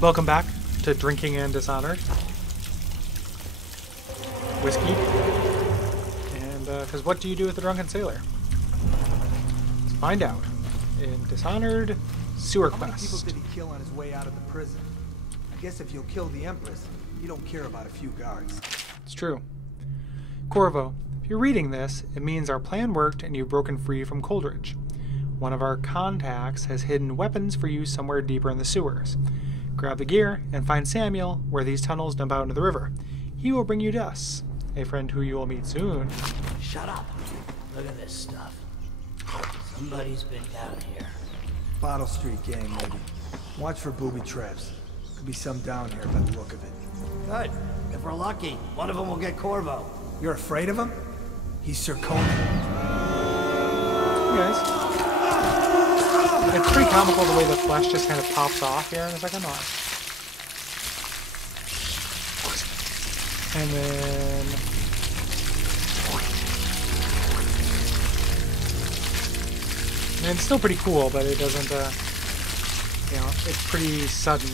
Welcome back to Drinking and Dishonored. Whiskey. And, because what do you do with the drunken sailor? Let's find out. In Dishonored, sewer How many people quest. did he kill on his way out of the prison? I guess if you'll kill the Empress, you don't care about a few guards. It's true. Corvo, if you're reading this, it means our plan worked and you've broken free from Coldridge. One of our contacts has hidden weapons for you somewhere deeper in the sewers. Grab the gear and find Samuel where these tunnels dump out into the river. He will bring you to us, a friend who you will meet soon. Shut up. Look at this stuff. Somebody's been down here. Bottle Street gang, maybe. Watch for booby traps. Could be some down here by the look of it. Good. If we're lucky, one of them will get Corvo. You're afraid of him? He's Sir Conan. Hey guys. It's pretty comical the way the flesh just kind of pops off here in a second. And then... And it's still pretty cool, but it doesn't, you know, it's pretty sudden.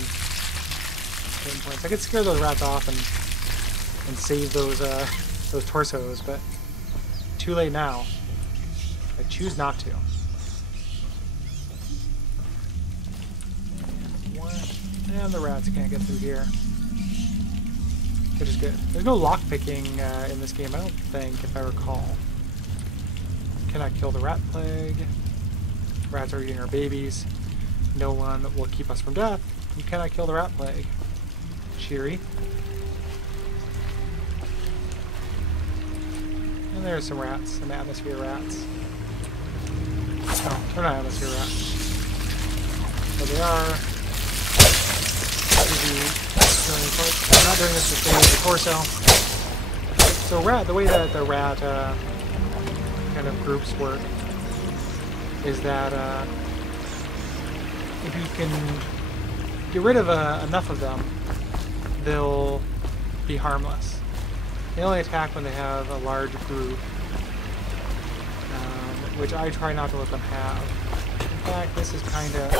I could scare those rats off and save those torsos, but too late now. I choose not to. And the rats can't get through here, which is good. There's no lockpicking in this game, I don't think, if I recall. Cannot kill the rat plague. Rats are eating our babies. No one will keep us from death. You cannot kill the rat plague. Cheery. And there's some rats, some atmosphere rats. Oh, they're not atmosphere rats. But they are. I'm not doing this to save the torso. So the way that the rat kind of groups work is that if you can get rid of enough of them, they'll be harmless. They only attack when they have a large group, which I try not to let them have. In fact, this is kind of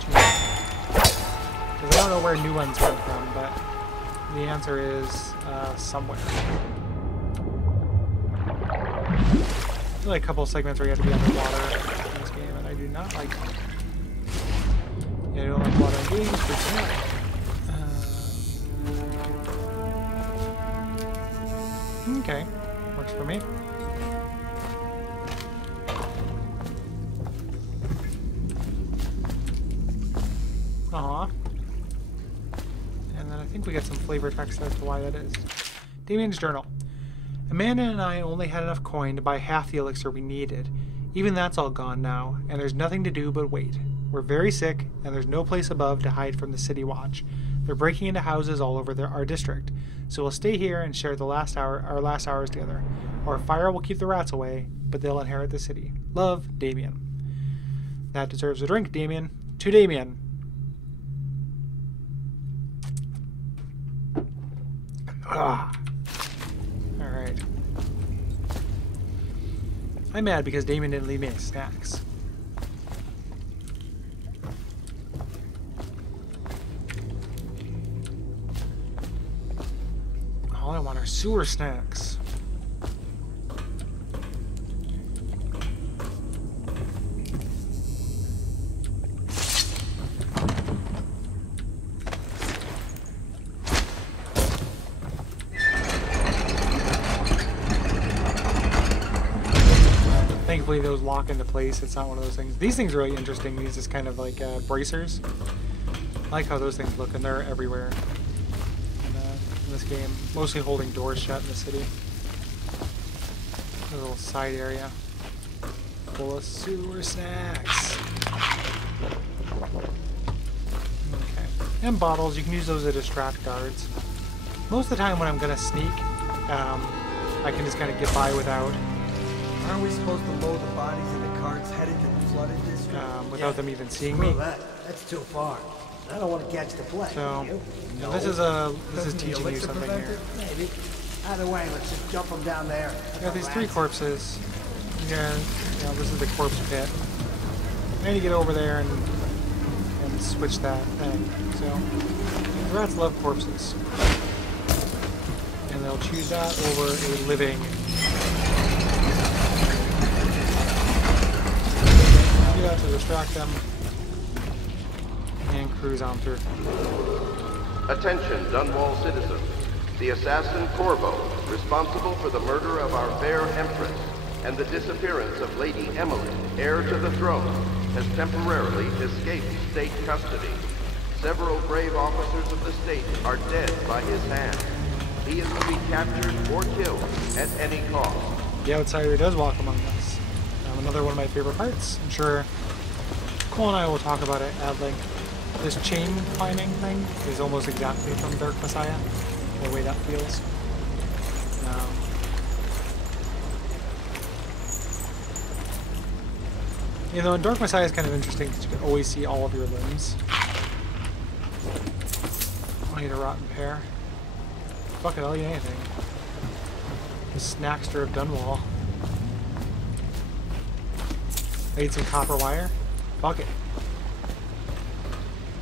too much. Because I don't know where new ones come from, but the answer is somewhere. There's like a couple of segments where you have to be underwater in this game, and I do not like them. Yeah, I don't like water in games, freaks me out. Okay, works for me. Aww. And then I think we get some flavor text as to why that is. Damien's journal. Amanda and I only had enough coin to buy half the elixir we needed. Even that's all gone now, and there's nothing to do but wait. We're very sick, and there's no place above to hide from the city watch. They're breaking into houses all over our district, so we'll stay here and share our last hours together. Our fire will keep the rats away, but they'll inherit the city. Love, Damien. That deserves a drink, Damien. To Damien. Ah. Alright. I'm mad because Damien didn't leave me any snacks. All I want are sewer snacks. Thankfully those lock into place. It's not one of those things. These things are really interesting. These is kind of like bracers. I like how those things look, and they're everywhere in this game. Mostly holding doors shut in the city. A little side area full of sewer snacks. Okay. And bottles. You can use those to distract guards. Most of the time when I'm going to sneak, I can just kind of get by without... Aren't we supposed to load the bodies in the carts headed to the flooded district? Without them even seeing me. That's too far. I don't want to catch the plague. So, No. this is teaching you something here. Maybe. Either way, let's just jump them down there. You got these three corpses. Yeah, you know, this is the corpse pit. I need to get over there and and switch that thing. So rats love corpses, and they'll choose that over a living. Do that to distract them, and cruise on through. Attention, Dunwall citizens. The assassin Corvo, responsible for the murder of our fair Empress and the disappearance of Lady Emily, heir to the throne, has temporarily escaped state custody. Several brave officers of the state are dead by his hand. He is to be captured or killed at any cost. The outsider does walk among us. Another one of my favorite parts. I'm sure Cole and I will talk about it at length. This chain climbing thing is almost exactly from Dark Messiah, the way that feels. You know, in Dark Messiah is kind of interesting because you can always see all of your limbs. I need a rotten pear. Fuck it, I'll eat anything. The snackster of Dunwall. I ate some copper wire. Fuck it.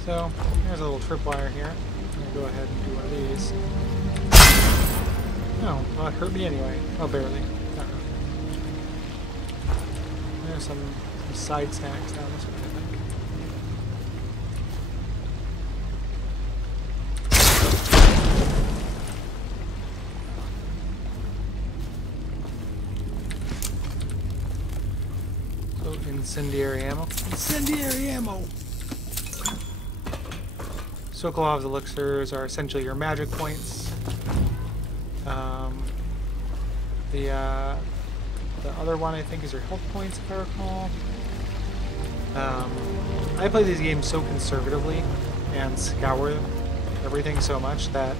So, here's a little tripwire here. I'm going to go ahead and do one of these. No, well, it hurt me anyway. Oh, barely. Not really. There's some side snacks down this way, I think. So, incendiary ammo. Incendiary ammo! Sokolov's elixirs are essentially your magic points. The other one I think is your health points, if I recall. I play these games so conservatively and scour everything so much that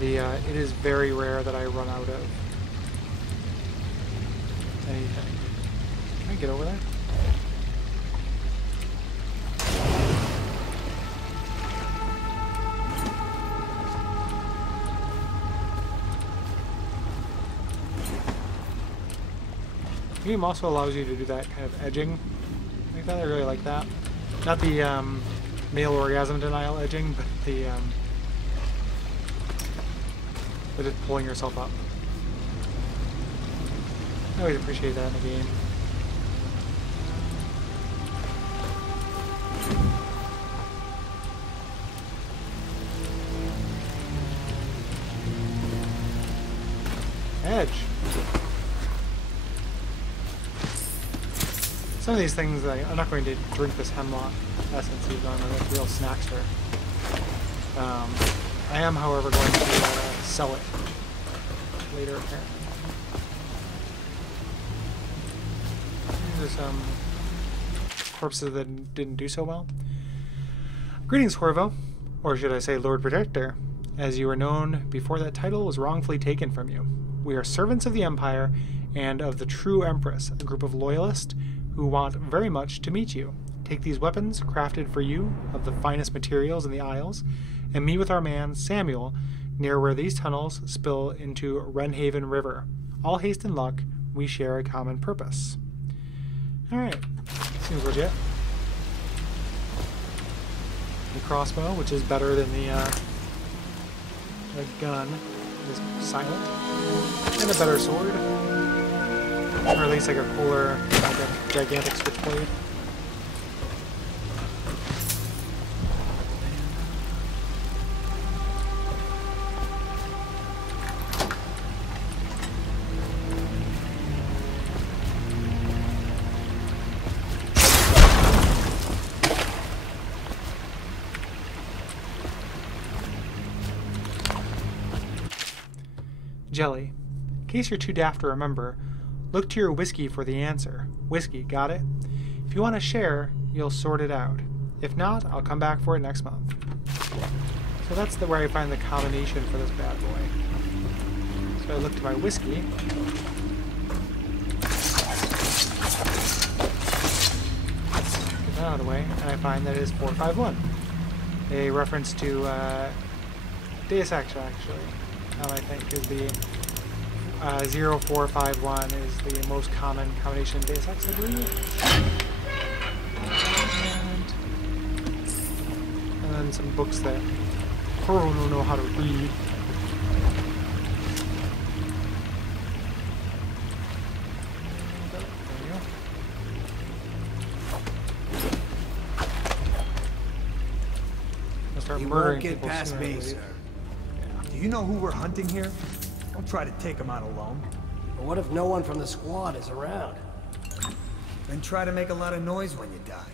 it is very rare that I run out of anything. Can I get over there? The game also allows you to do that kind of edging like that. I really like that. Not the male orgasm denial edging, but the just pulling yourself up. I always appreciate that in the game. Edge. Some of these things, I'm not going to drink this hemlock essence even though I'm a real snackster. I am, however, going to sell it later, apparently. These are some corpses that didn't do so well. Greetings, Corvo, or should I say Lord Protector, as you were known before that title was wrongfully taken from you. We are servants of the Empire and of the true Empress, a group of loyalists who want very much to meet you. Take these weapons, crafted for you of the finest materials in the Isles, and meet with our man, Samuel, near where these tunnels spill into Wrenhaven River. All haste and luck, we share a common purpose. Alright, seems legit. The crossbow, which is better than the gun, is silent. And a better sword. Or at least like a cooler, like a gigantic switchblade. Jelly. In case you're too daft to remember, look to your whiskey for the answer. Whiskey, got it? If you want to share, you'll sort it out. If not, I'll come back for it next month. So that's where I find the combination for this bad boy. So I look to my whiskey. Get that out of the way, and I find that it is 451. A reference to Deus Ex, actually. I think is the 0451 is the most common combination in Deus Ex, I believe. And learn some books that Corvo don't know how to read. Start You murdering won't get people past sooner or me, later. sir. Do you know who we're hunting here? Don't try to take him out alone. But what if no one from the squad is around? Then try to make a lot of noise when you die.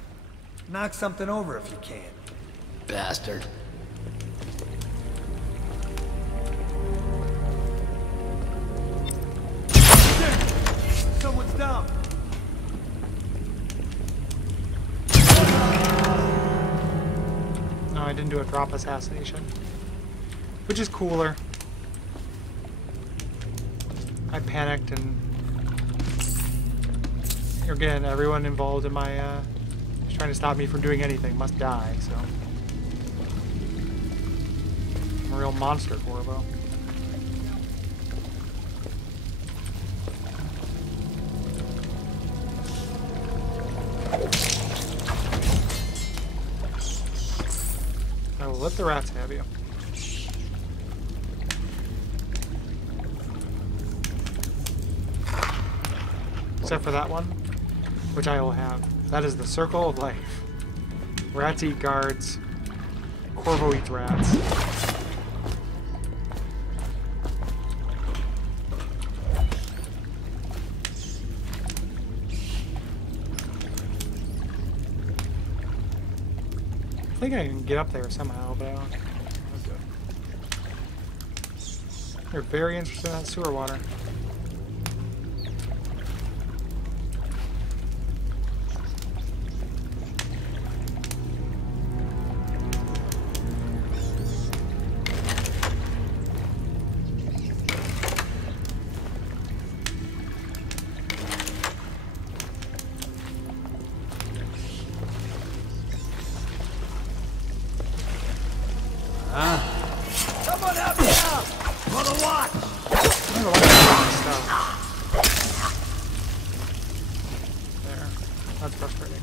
Knock something over if you can. Bastard. Someone's down. No, I didn't do a drop assassination, which is cooler. I panicked, and again, everyone involved in my trying to stop me from doing anything must die. So I'm a real monster, Corvo. I will let the rats have you. Except for that one, which I will have. That is the circle of life. Rats eat guards. Corvo eats rats. I think I can get up there somehow, but I don't. You're very interested in that sewer water. Someone help me out! For the watch! There. That's frustrating.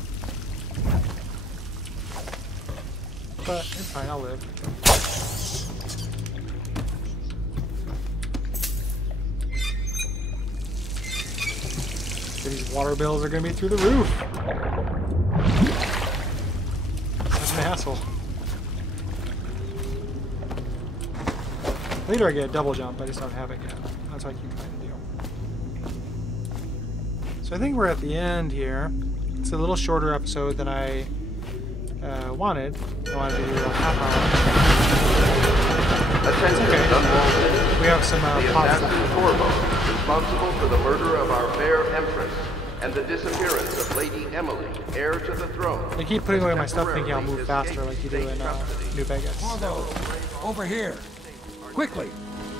But it's fine, I'll live. These water bills are gonna be through the roof. Such an asshole. Later I get a double jump, I just don't have it yet. That's what I keep trying to do. So I think we're at the end here. It's a little shorter episode than I wanted. I wanted to do a half hour. Attention, Okay. Dunwall citizens. We have some The plots assassin Corvo, responsible for the murder of our fair empress and the disappearance of Lady Emily, heir to the throne. They keep putting away my stuff thinking I'll move faster like you do in New Vegas. Corvo, over here. Quickly.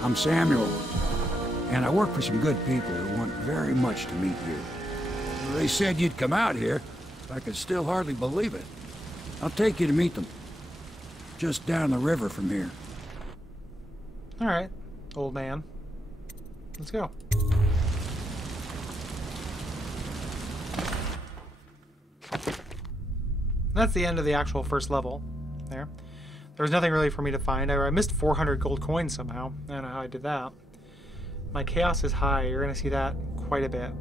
I'm Samuel, and I work for some good people who want very much to meet you. They said you'd come out here. I can still hardly believe it. I'll take you to meet them. Just down the river from here. Alright, old man. Let's go. That's the end of the actual first level. There. There was nothing really for me to find. I missed 400 gold coins somehow. I don't know how I did that. My chaos is high. You're going to see that quite a bit.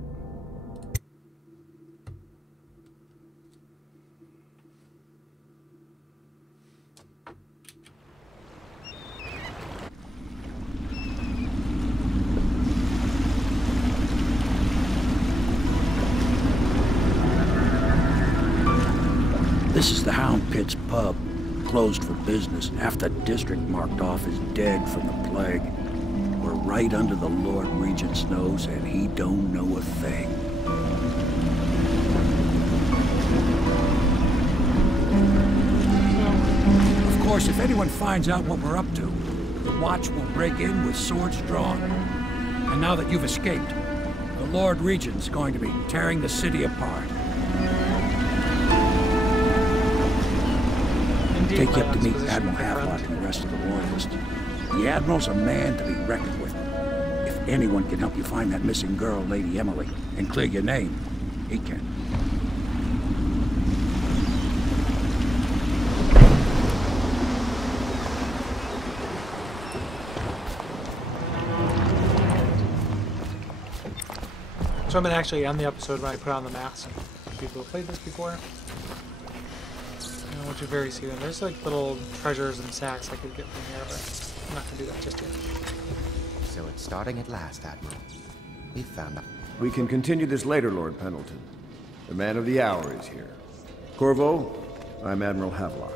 This is the Hound Pit's pub. Closed for business. Half the district marked off as dead from the plague. We're right under the Lord Regent's nose, and he don't know a thing. Of course, if anyone finds out what we're up to, the Watch will break in with swords drawn. And now that you've escaped, the Lord Regent's going to be tearing the city apart. Take you up to meet Admiral Havelock and the rest of the Royalists. The Admiral's a man to be reckoned with. If anyone can help you find that missing girl, Lady Emily, and clear your name, he can. So I'm going to actually end the episode when I put on the mask. People who played this before. Which you very see them. There's like little treasures and sacks I could get from here, but I'm not going to do that just yet. So it's starting at last, Admiral. We've found out. We can continue this later, Lord Pendleton. The man of the hour is here. Corvo, I'm Admiral Havelock.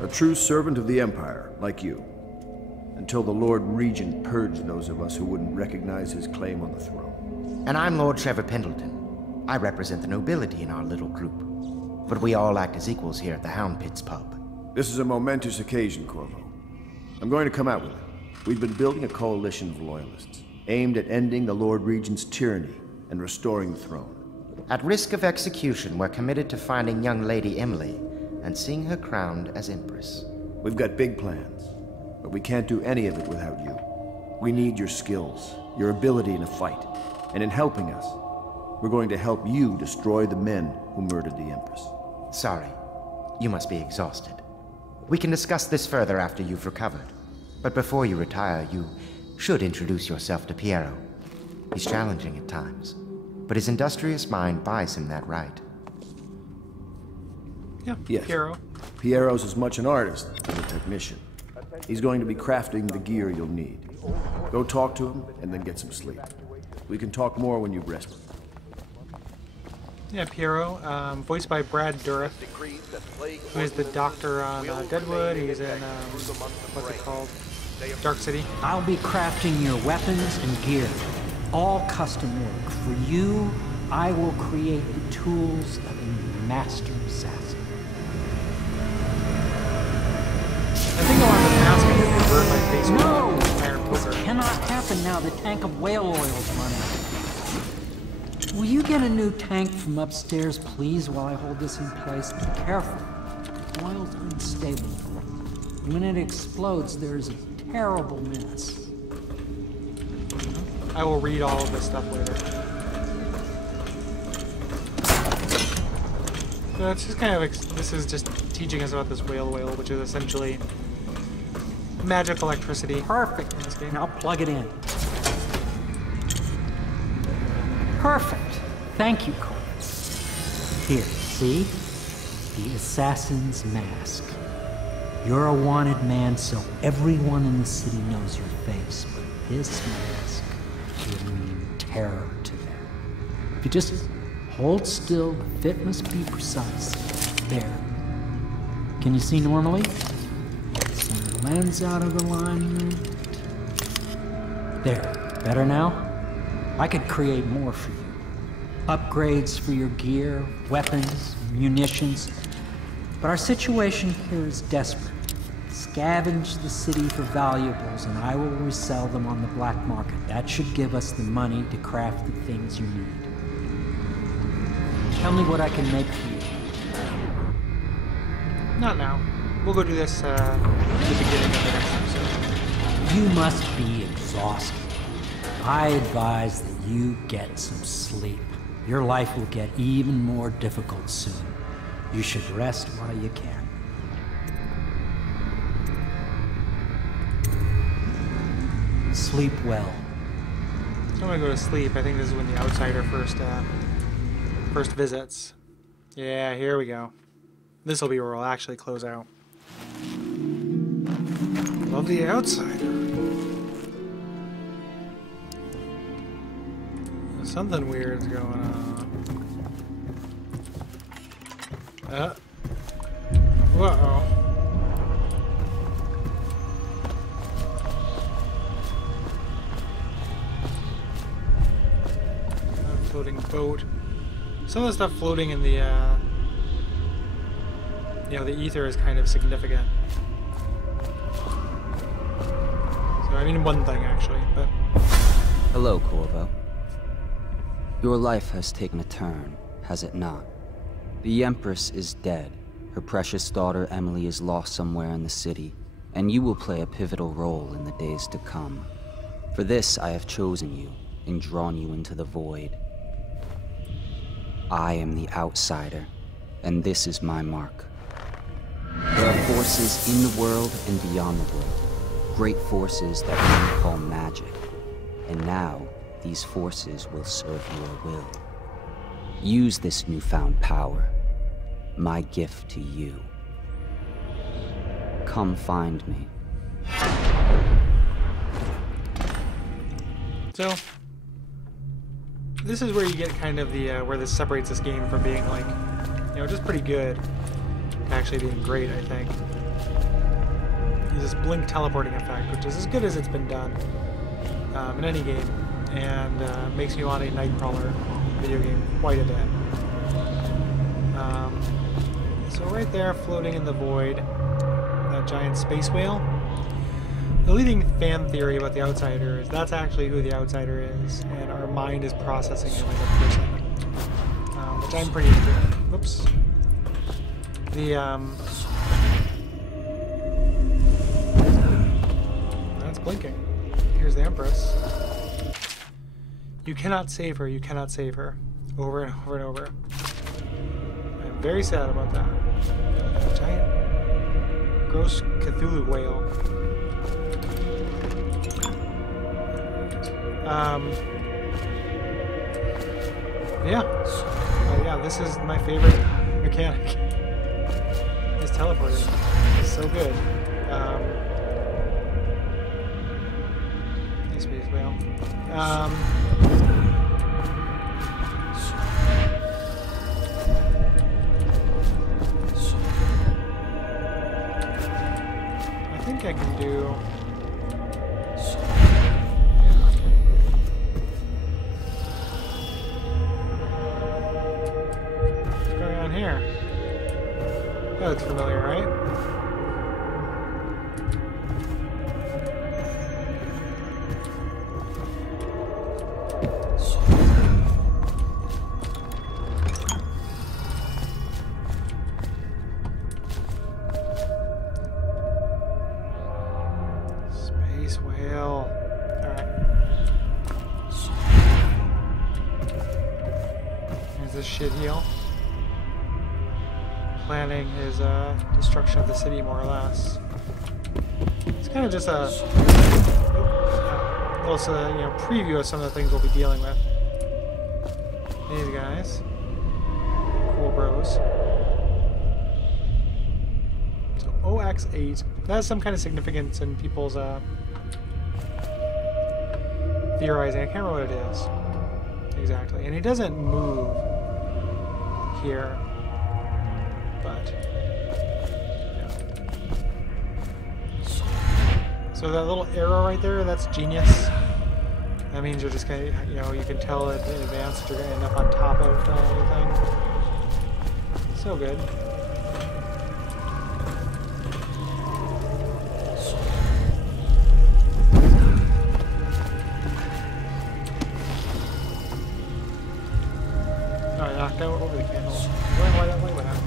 A true servant of the Empire, like you. Until the Lord Regent purged those of us who wouldn't recognize his claim on the throne. And I'm Lord Trevor Pendleton. I represent the nobility in our little group. But we all act as equals here at the Hound Pits pub. This is a momentous occasion, Corvo. I'm going to come out with it. We've been building a coalition of loyalists, aimed at ending the Lord Regent's tyranny and restoring the throne. At risk of execution, we're committed to finding young Lady Emily and seeing her crowned as Empress. We've got big plans, but we can't do any of it without you. We need your skills, your ability in a fight, and in helping us, we're going to help you destroy the men who murdered the Empress. Sorry, you must be exhausted. We can discuss this further after you've recovered. But before you retire, you should introduce yourself to Piero. He's challenging at times, but his industrious mind buys him that right. Yeah, Yes. Piero. Piero's as much an artist as a technician. He's going to be crafting the gear you'll need. Go talk to him, and then get some sleep. We can talk more when you've rested. Yeah, Piero, voiced by Brad Dourif, who is the doctor on Deadwood. He's in, what's it called? Dark City. I'll be crafting your weapons and gear. All custom work. For you, I will create the tools of a master assassin. I think I want the mask and just burn my face with No! an iron This poker. cannot happen now. The tank of whale oil's run out. Will you get a new tank from upstairs, please, while I hold this in place? Be careful. Oil's unstable. When it explodes, there's a terrible mess. I will read all of this stuff later. So it's just kind of, this is just teaching us about this whale oil, which is essentially magic electricity. Perfect. In this game. Now plug it in. Perfect. Thank you, Cole. Here, see? The assassin's mask. You're a wanted man, so everyone in the city knows your face, but this mask will mean terror to them. If you just hold still, the fit must be precise. There. Can you see normally? Send the lens out of alignment. There. Better now? I could create more for you. Upgrades for your gear, weapons, munitions. But our situation here is desperate. Scavenge the city for valuables, and I will resell them on the black market. That should give us the money to craft the things you need. Tell me what I can make for you. Not now. We'll go do this at the beginning of the next episode. You must be exhausted. I advise that you get some sleep. Your life will get even more difficult soon. You should rest while you can. Sleep well. I'm gonna go to sleep. I think this is when the outsider first visits. Yeah, here we go. This will be where we'll actually close out. Love the outsider. Something weird's going on. Uh-oh. Floating boat. Some of the stuff floating in the, the ether is kind of significant. So, I mean, one thing, actually, but... Hello, Corvo. Your life has taken a turn, has it not? The Empress is dead. Her precious daughter Emily is lost somewhere in the city, and you will play a pivotal role in the days to come. For this, I have chosen you and drawn you into the void. I am the outsider, and this is my mark. There are forces in the world and beyond the world, great forces that we call magic. And now, these forces will serve your will. Use this newfound power, my gift to you. Come find me. So, this is where you get kind of the, where this separates this game from being like, you know, just pretty good to actually being great, I think. There's this blink teleporting effect, which is as good as it's been done in any game, and makes me want a Nightcrawler video game quite a bit. So right there, floating in the void, that giant space whale. The leading fan theory about the Outsider is that's actually who the Outsider is, and our mind is processing him like a person, which I'm pretty into. Whoops. That's blinking. Here's the Empress. You cannot save her, you cannot save her. Over and over and over. I'm very sad about that. Giant, gross Cthulhu whale. Yeah, this is my favorite mechanic. Is teleporting. It's so good. Nice space whale. I think I can do. Here. That looks familiar, right? Space whale. Alright. Here's this shit heel. Planning his destruction of the city, more or less. It's kind of just a little, you know, preview of some of the things we'll be dealing with. These guys, cool bros. So OX8, that has some kind of significance in people's theorizing. I can't remember what it is exactly, and he doesn't move here. But yeah. So that little arrow right there, that's genius. That means you're just gonna, you know, you can tell in advance that you're gonna end up on top of the thing. So good. Oh, I knocked out over the candle. Why that light went out.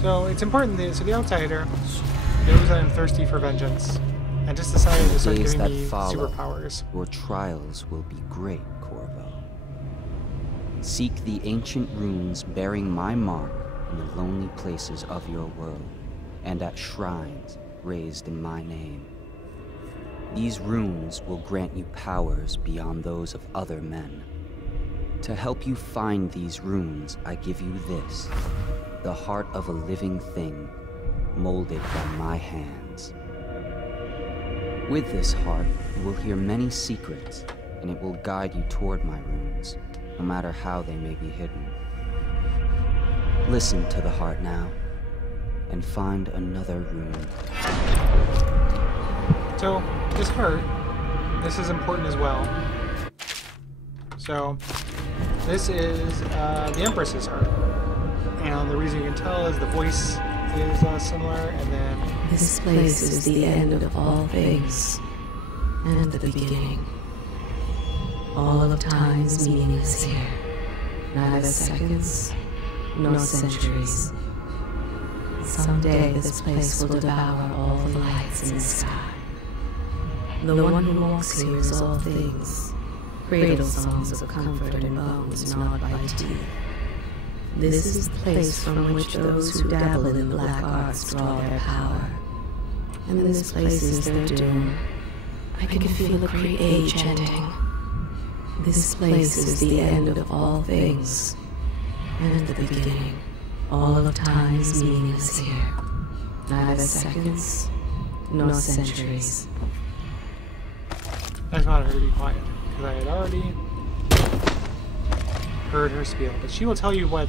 So it's important that the Outsider knows that I'm thirsty for vengeance, and just decided to start giving me superpowers. Your trials will be great, Corvo. Seek the ancient runes bearing my mark in the lonely places of your world, and at shrines raised in my name. These runes will grant you powers beyond those of other men. To help you find these runes, I give you this. The heart of a living thing, molded by my hands. With this heart, you will hear many secrets, and it will guide you toward my runes, no matter how they may be hidden. Listen to the heart now, and find another rune. So, this heart, this is important as well. So, this is the Empress's heart. And the reason you can tell is the voice is similar, and then... This place is the end of all things, and the beginning. All of time's meaning is here. Neither seconds, nor centuries. Someday this place will devour all the lights in the sky. The one who walks here is all things. Cradle songs of comfort and bones gnawed by teeth. This is the place from which those who dabble in black arts draw their power. And this place is their doom. I can feel the great age ending. This place is the end of all things, and the beginning. All of time's meaning is here. Neither seconds, nor centuries. I just wanted her to be quiet, because I had already heard her spiel. But she will tell you what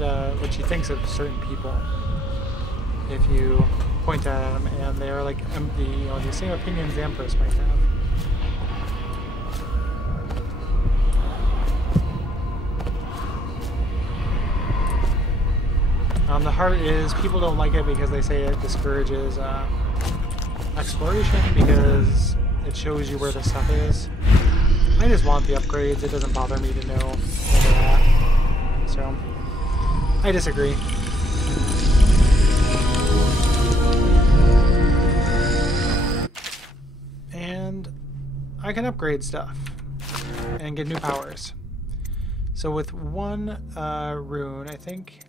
she thinks of certain people if you point at them, and they are like the same opinions the Empress might have. The heart is, people don't like it because they say it discourages exploration because it shows you where the stuff is. I just want the upgrades. It doesn't bother me to know where they're at. So, I disagree. And I can upgrade stuff and get new powers. So with one rune, I think...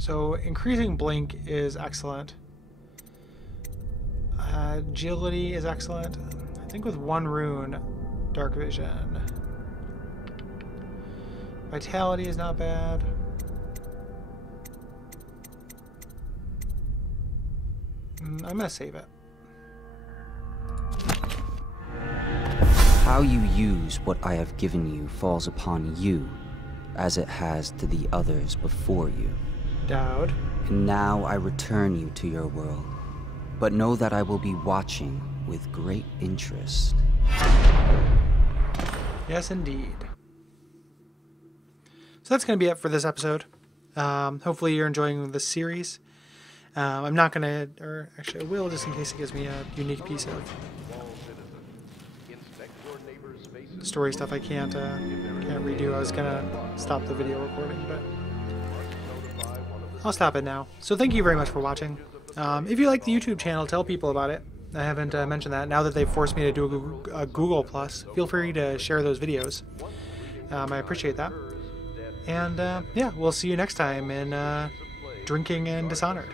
So increasing blink is excellent. Agility is excellent. I think with one rune, dark vision. Vitality is not bad. I'm gonna save it. How you use what I have given you falls upon you, as it has to the others before you. Dowd. And now I return you to your world, but know that I will be watching with great interest. Yes, indeed. So that's going to be it for this episode. Hopefully you're enjoying this series. I'm not going to, or actually I will, just in case it gives me a unique piece of story stuff I can't redo. I was going to stop the video recording, but I'll stop it now. So thank you very much for watching. If you like the YouTube channel, tell people about it. I haven't mentioned that. Now that they've forced me to do a Google+, feel free to share those videos. I appreciate that. And yeah, we'll see you next time in Drinking and Dishonored.